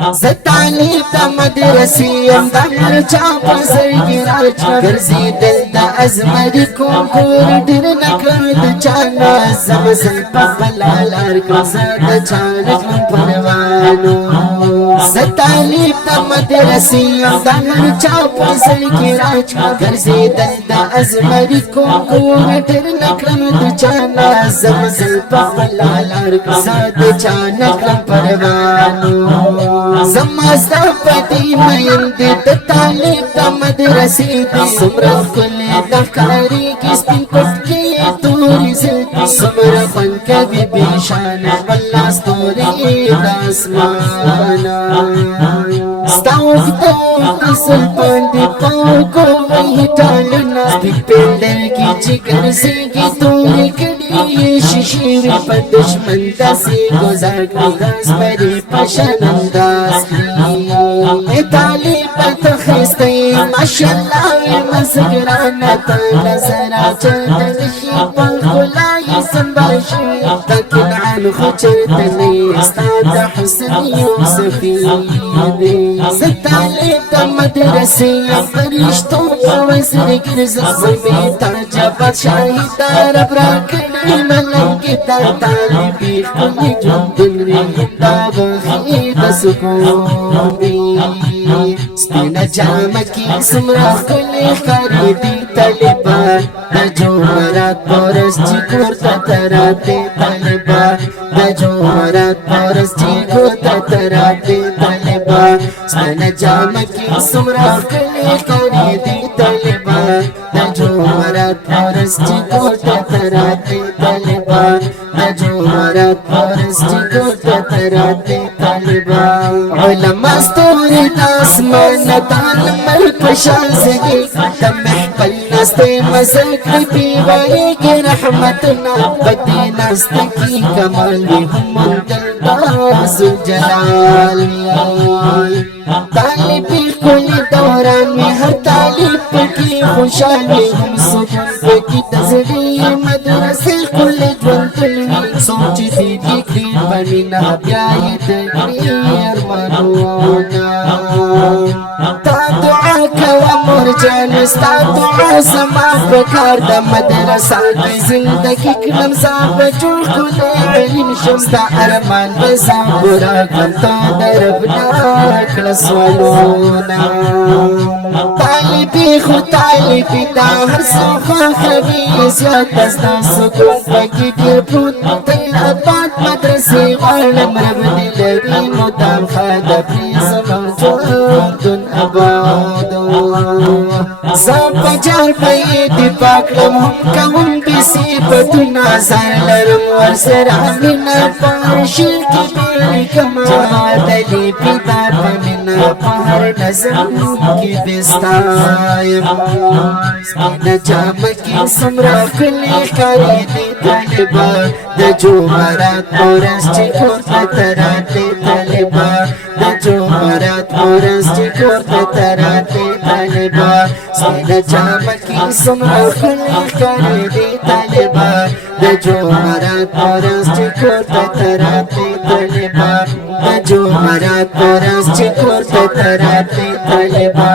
زتعليم دا مدرسيم دا مرچا پسرگی راچ گرزی دل دا ازمری کنکور دیر نکر دا چانا زمزل پخلالار کرزا دا چانک من پروانو زتعليم دا مدرسيم دا مرچا پسرگی راچ گرزی دل دا ازمری کنکور دیر نکر دا چانا زمزل پخلالار کرزا دا چانک من پروانو زمازدا پتی مین دی د طالب د مدرسې دی سمره کلی د کاری کې سپین پټ کې تورې زلفې سمره فن کوي بشان والله ستوري د اسمان ستاوخ ته اصل باندې پاو کوي ټالنا پیندل کې چې ګرځي تورې کړي شیشې په دشمن داسې گزار کړي سپری پشن انداز طالب تخستی ماشاءالله مسگرانا تا نظرا چندن شی پل خلای سنباشی تاکن عن خچرتنی استاد حسن یوسفی ستالب تا مدرسی فرشتو وزر گرزا زمیتا جبت شاہی دارب راکنی ملنگی تا طالبی خلی جندن ریتا بخید سکونی سپینا جامکی سمرا کلی خاری دی طالبان دا جمرات پورس چی کورتا تراتی طالبان دا جمرات پورس چی کورتا تراتی طالبان سپینا جامکی سمرا کلی خاری دی طالبان دا جمرات پورس چی کورتا تراتی طالبان دا جمرات پورس چی کورتا تراتی طالبان علماء ستوری داسمان تعلم الپشان زگی دمحبل نستی مزاقی پیوائی کی رحمتنا بدی نستکی کمال بھی هم دلداز الجلال طالبی کلی دوران میں ہر طالب کی خوشحالی ہم سکون کی تزری مدرسی کلی جوندلوی سوچی دی دیکھی بمینا بیائی تکری ارمانونا تا دعا کوا مرجان ستا دعا زما پکار دا مدرسہ کی زندگی کنم صاحب جوڑ کلی علم شمستا ارمان بسا برا کم تا دربنا کلسوالونا طالبی خود طالبی دا هر سوخا خبیز یا دستا سکون پاکی دیر پروت تین اباد مدرسی غالم رب دلوی مدام خادا پریز موجودن ابادو زم پجار پایدی پاکلم هم کون بیسی پتنا زار لرم ورسر آمینا پارشل کی بیلی کما دلی پیدا پمینا پار نظم کی بستایم سپینا جامکی سمرا کلی خاری دی طالبا دا جمرات پورس چی کورتا تراتی طالبا دا جمرات پورس چی کورتا تراتی طالبا سپینا جامکی سمرا کلی خاری دی طالبا دا جمرات پورس چی کورتا تراتی طالبا دا جمرات پورس چی کورتا تراتی طالبا